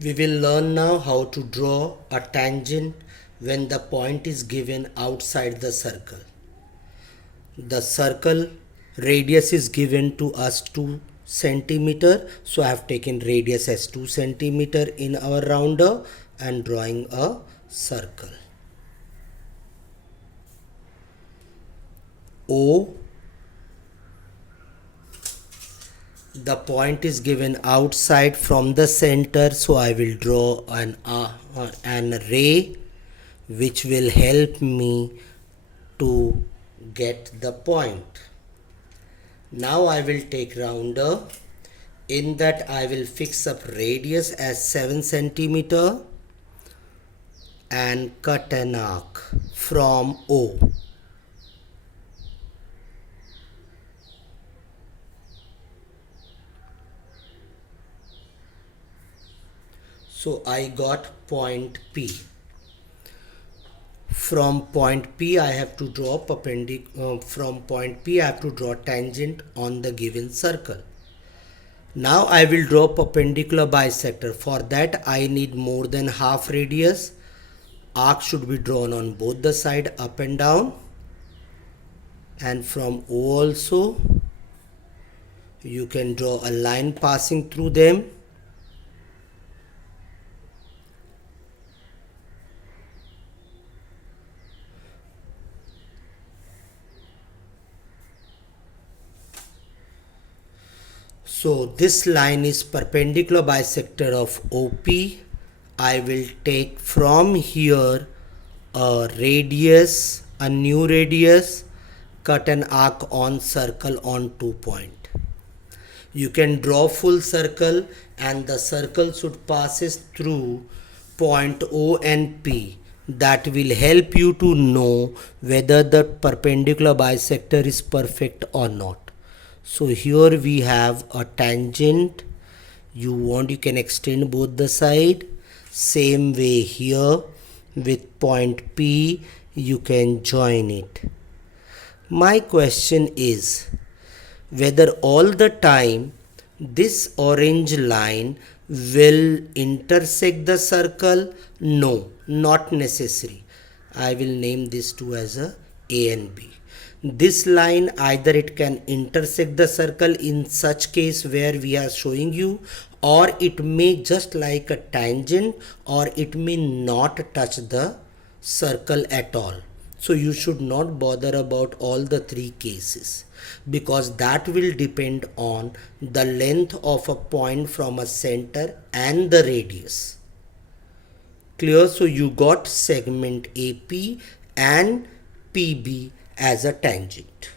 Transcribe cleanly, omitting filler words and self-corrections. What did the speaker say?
We will learn now how to draw a tangent when the point is given outside the circle. The circle radius is given to us 2 centimeter, so I have taken radius as 2 centimeter in our rounder and drawing a circle. O, the point is given outside from the center, so I will draw an ray which will help me to get the point. Now I will take rounder. In that I will fix up radius as 7 centimeter and cut an arc from O. So I got point P. From point P I have to draw from point P I have to draw tangent on the given circle. Now I will draw perpendicular bisector. For that I need more than half radius. Arc should be drawn on both the side, up and down. And from O also you can draw a line passing through them. So this line is perpendicular bisector of OP. I will take from here a radius, a new radius, cut an arc on circle on 2 point. You can draw full circle and the circle should passes through point O and P. That will help you to know whether the perpendicular bisector is perfect or not. So here we have a tangent. You can extend both the side. Same way here with point P you can join it. My question is whether all the time this orange line will intersect the circle. No, not necessary. I will name these two as A and B. This line either it can intersect the circle in such case where we are showing you, or it may just like a tangent, or it may not touch the circle at all. So you should not bother about all the three cases, because that will depend on the length of a point from a center and the radius. Clear? So you got segment AP and PB as a tangent.